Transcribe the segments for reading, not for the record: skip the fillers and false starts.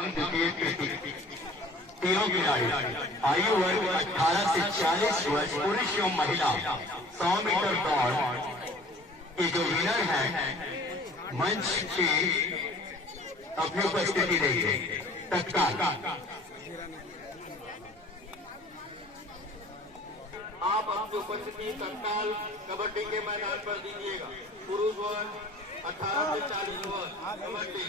प्रथम द्वितीय तृतीय तीनों खिलाड़ी आयु वर्ग 18 से 40 वर्ष पुरुष एवं महिला 100 मीटर दौड़ के जो विनर है मंच के अपनी उपस्थिति देंगे तत्काल। आप अपनी उपस्थिति तत्काल कबड्डी के मैदान पर दीजिएगा। पुरुष वर्ग 18 से 40 वर्ष कबड्डी।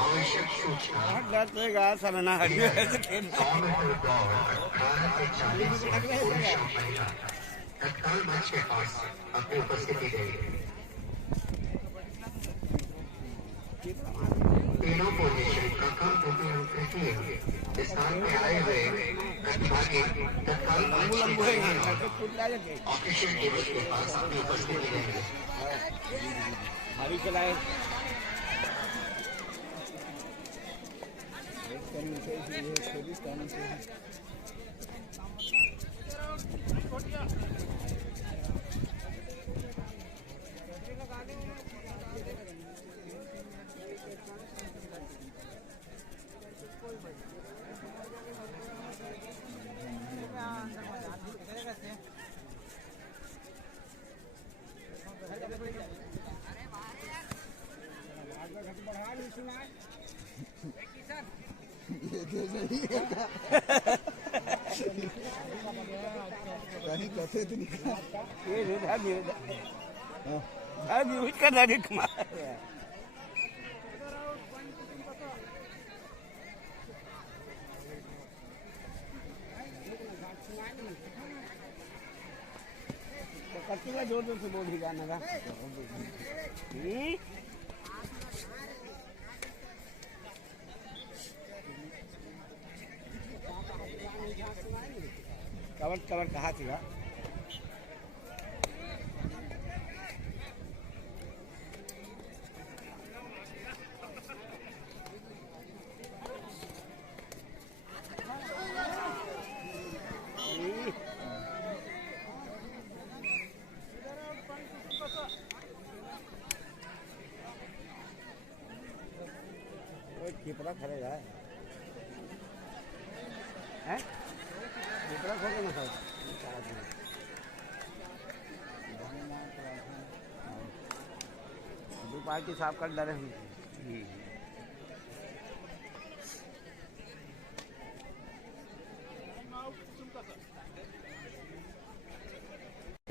आवश्यक सूचना समय ना हट 100 मीटर दौड़ 18 से 40 वर्ष पुरुष और महिला तत्काल मंच के पास अपनी उपस्थिति देंगे। तीनों पोजीशन प्रथम द्वितीय और तृतीय स्थान में आए हुए प्रतिभागी तत्काल मंच के ऑफिशियल टेबल के पास अपनी उपस्थिति देंगे। कहीं कैसे तो नहीं जोर जोर से बोल ही जाना था। कवर कवर कहाँ थी कितना खड़ेगा है कितना खोगे ना दो पार्टी साफ कर डरे हम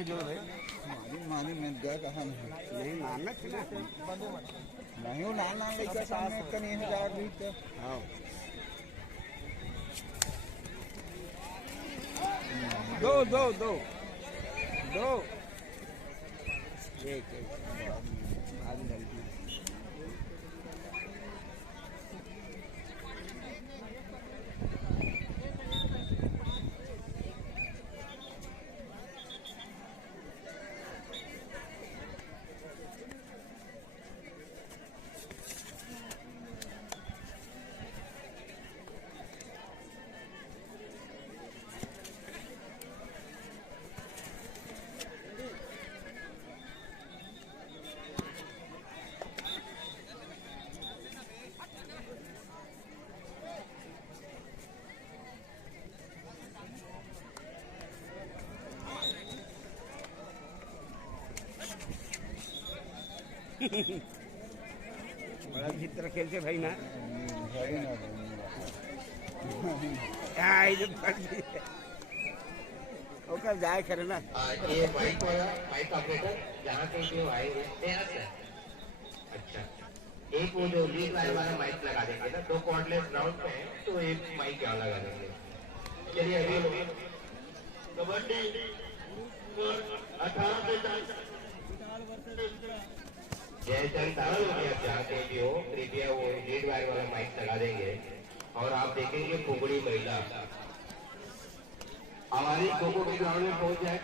जो है मानी में गया कहाँ नहीं मानना नहीं वो नाना लेकर सामने का नहीं जा रही तो हाँ दो दो दो दो एक आधी लड़की बड़ा चित्र खेलते भाई ना ओकर जाए करे ना ये माइक ऑपरेटर जहाँ के जो आएंगे अच्छा एक वो जो लीड वाला माइक लगा देंगे ना दो कॉर्डलेस राउंड में है तो एक माइक यहाँ लगा देंगे। चलिए अभी कबड्डी 18 से 40 जयचंद जहाँ के भी हो कृपया वो लीड वायर वाला माइक लगा देंगे और आप देखेंगे कुगड़ी महिला हमारी खो खो के ग्राउंड में पहुंच जाए।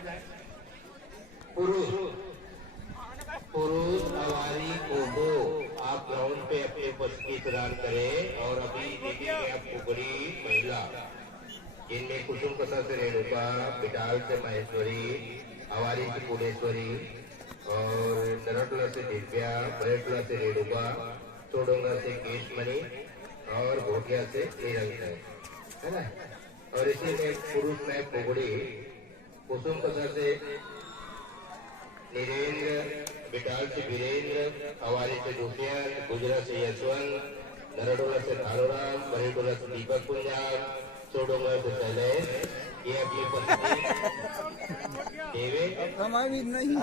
पुरुष पुरुष अवारी खो आप ग्राउंड पे अपने उपस्थिति प्रदान करें। और अभी देखेंगे आप कुकड़ी महिला, जिनमें कुसुम कसा से रेणुका, बिटाल से महेश्वरी, अवारी से पुणेश्वरी और नरटला से दिव्या, बरेटला से रेणुका, चोडोंगा से केशमणि और घोटिया से निरंजन, है ना। और इसी में पुरुष में कुकड़ी कुसुम कसा से नीरेंद्र, बिटाल से वीरेंद्र, अवारी से दुष्यंत, गुजरा से यशवंत, नरडोला से धारोराम, बरेटोला से दीपक कुंजाल, चोडोंगा से शैलेश, ये अपनी पत्नी देवे। हमारी नहीं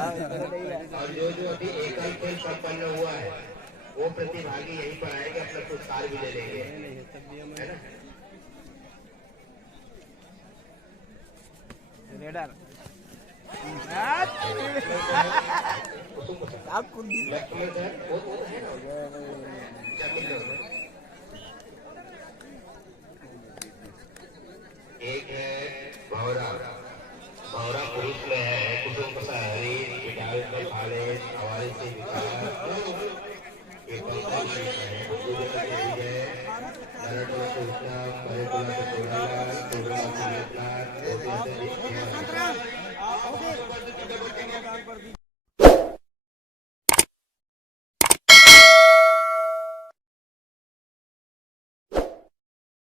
और जो अभी एकल खेल संपन्न हुआ है वो प्रतिभागी यहीं पर आएंगे, अपना पुरस्कार भी ले लेंगे, है ना। लक्ष्मण सर वो है ना, एक है भौरा, भौरा पुरुष में है, कुसुम कसा हरी, बिटाल से भालेश, हवाले से विकास, एक पंकज है, गुजरात से विजय, नरटोला से उत्तम, बरेटोला से सोनालाल, चोडोला से रत्नाथ, घोटिया से